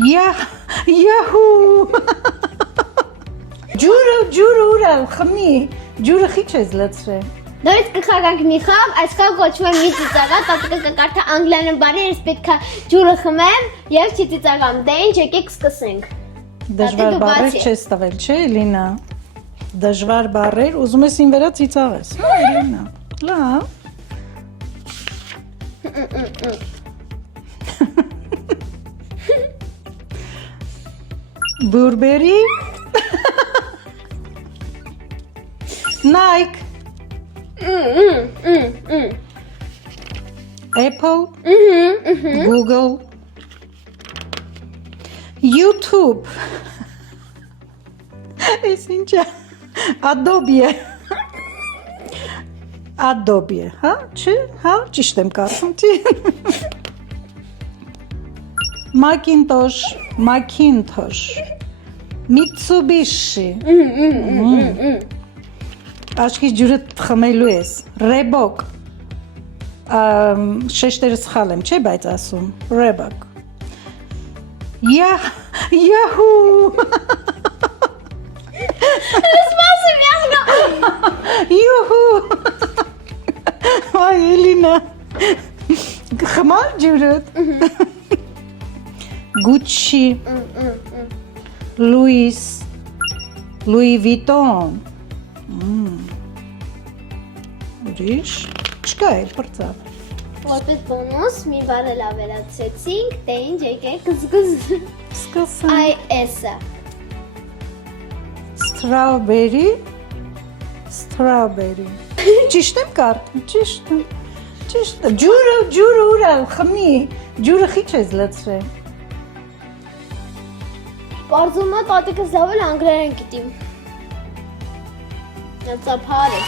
Yahoo! Ջուրը ուրա, խմի, ջուրը խիչ ես լցրել։ Նորից կխաղանք մի խաղ, այս խաղը կոչվում է մի ծիծաղա, տատիկը կկարդա անգլերեն բառեր, ես պետք է ջուրը խմեմ եւ չծիծաղամ։ Դե ինչ, եկեք սկսենք։ Դժվար բառեր չես տվել, չէ, Էլինա։ Դժվար բառեր, ուզում ես ին վրա ծիծաղես։ Հա, Էլինա։ Լավ։ Burberry Nike Apple Google YouTube Ես ինչա Adobe, հա, չէ, հա, ճիշտ եմ կարծում, չի։ Macintosh, Mitsubishi, Աչքի ջուրը խմելու ես, Reebok, շեշտերը սխալ եմ, չէ, բայց ասում, Reebok, Yahoo, Yoo-hoo, Ay, Elina, խմար ջուրըդ, Gucci, Louis Vuitton, ուրիշ, չկա էլ պրծավ, Որպես բոնուս մի բառ էլ ավելացրեցինք, դե ինչ եկեք սկսեմ, IS-ը, Strawberry, ճիշտ եմ կարդում, ճիշտ եմ, ջուրը ուրա, խմի, ջուրը խիչ ես լցրել, Պարզում է տատիկը զավել անգլերեն գիտի, ծափար է,